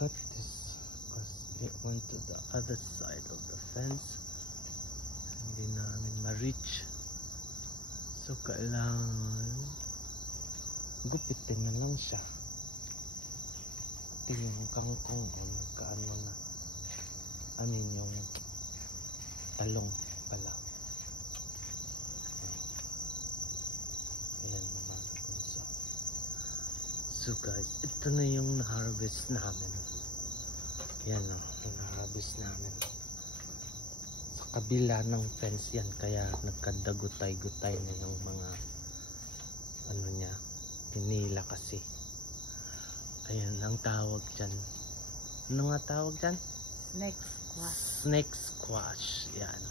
Cut this because it went to the other side of the fence. Hindi namin ma-reach. So kailangan gupitin na lang siya. Ito yung kangkong ay kaano na. I mean yung talong pala. Ayan naman kung sa. So guys, ito na yung na-harvest namin. Yan o, na-harvest namin. Sa kabila ng fence yan, kaya nagkadagutay-gutay na yung mga ano niya, hinila kasi. Ayan, ang tawag dyan. Ano nga tawag dyan? Snake squash. Snake squash. Yan.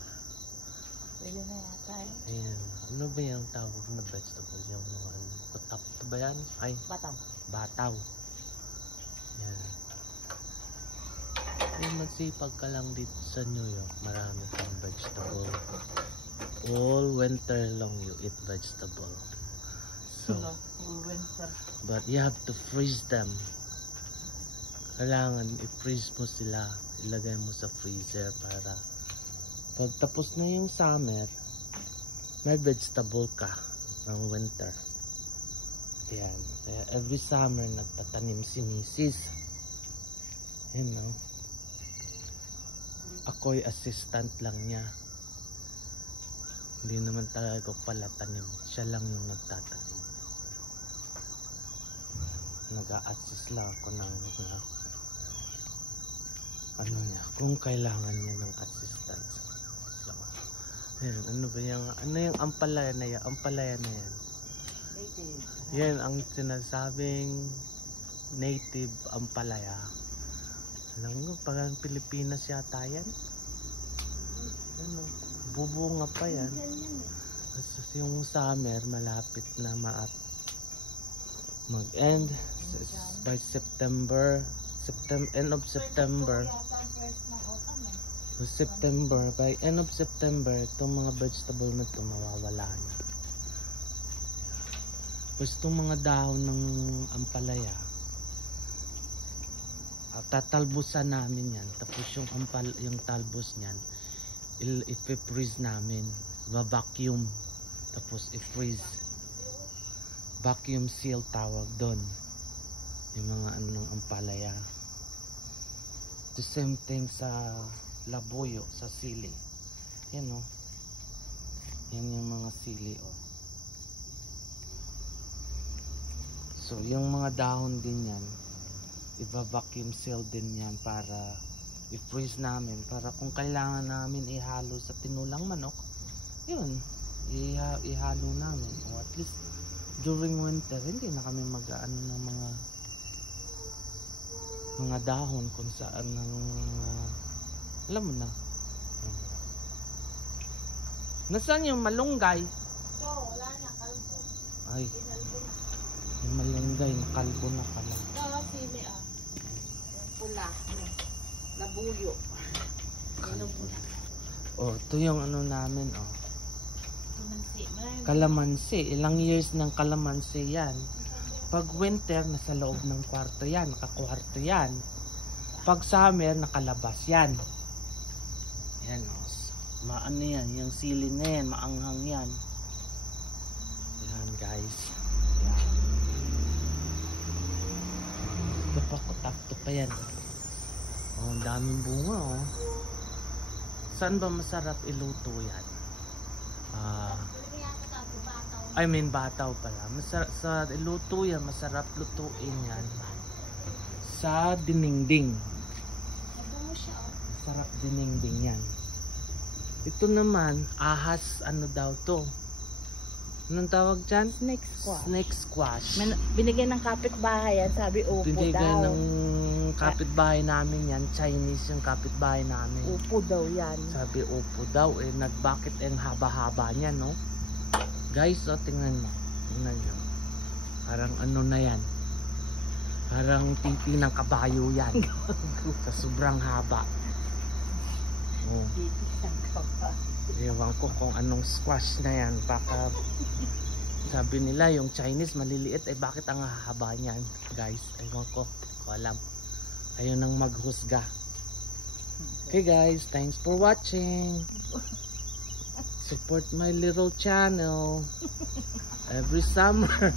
Pwede na yata eh. Ayan. Ano ba yung tawag na vegetable? Yung mga kutap ba yan? Ay, Bataw. bataw. Yan. Kung magsipag ka lang dito sa New York, marami kang vegetable. All winter long you eat vegetable. So, Winter. but you have to freeze them. Kailangan i-freeze mo sila, ilagay mo sa freezer para pag tapos na yung summer, may vegetable ka ng winter. Ayan. Kaya every summer nagtatanim si Mrs. You know. Ako'y assistant lang niya. Hindi naman talaga ko pala tanim. Siya lang yung nagtatanim. Nag-a-assist lang ako ng ano niya, kung kailangan niya ng assistance. So, ayun, ano ba yung, ano yung ampalaya na yan? Ampalaya na yan. Native. Yan ang sinasabing native ampalaya. Alam mo, parang Pilipinas yata yan. Ano, bubunga pa yan. Kasi yung summer malapit na mag-end by September, end of September. By end of September, itong mga vegetable na ito mawawala na. Tapos itong mga dahon ng ampalaya, tatalbusan namin yan. Tapos yung talbos niyan, i-freeze namin, vacuum, tapos i-freeze. Vacuum seal tawag doon. Yung mga anong ampalaya. The same thing sa labuyo, sa sili. Yan o. Yan yung mga sili o. So yung mga dahon din yan, i-vacuum seal din yan para i-freeze namin. Para kung kailangan namin ihalo sa tinulang manok, yun, ihalo namin. O at least during winter, hindi na kami mag-aano ng mga dahon kung saan ng alam mo na. Nasaan yung malunggay? So, wala na, kalbo. Ay, Inalbo na. yung malunggay, nakalbo na pala. Ito, sili ah. Yung pula. Labuyo. Kalbo. Oh, ito yung ano namin, oh. Kalamansi. Kalamansi. Ilang years ng kalamansi yan. Pag winter, nasa loob ng kwarto yan. Nakakwarto yan. Pag summer, nakalabas yan. Yan, oh. Maano yan. Yung sili na yan. Maanghang yan. Yan, guys. Yan. Ito pa, kutakto pa yan. Oh, ang daming bunga, oh. Saan ba masarap iluto yan? I mean bataw pala. Sa luto yan, masarap lutuin yan sa dinengding. Sarap dinengding yan. Ito naman, ahas, ano daw to? Anong tawag dyan? Snake squash. Snake squash. Binigay ng kapitbahay yan, sabi upo Tinigay daw. ng kapitbahay namin yan. Chinese yung kapitbahay namin. Upo daw yan. Sabi upo daw. Eh, nagbakit ang haba-haba niya, no? Guys, oh, tingnan mo. Tingnan nyo. Parang ano na yan. Parang pipi ng kabayo yan. Sa sobrang haba. Oh. Ewan ko kung anong squash na yan. Baka sabi nila yung Chinese maliliit. Eh bakit ang haba niyan? Guys, ewan ko. Hindi ko alam. Kayo nang maghusga. Okay guys, thanks for watching. Support my little channel every summer.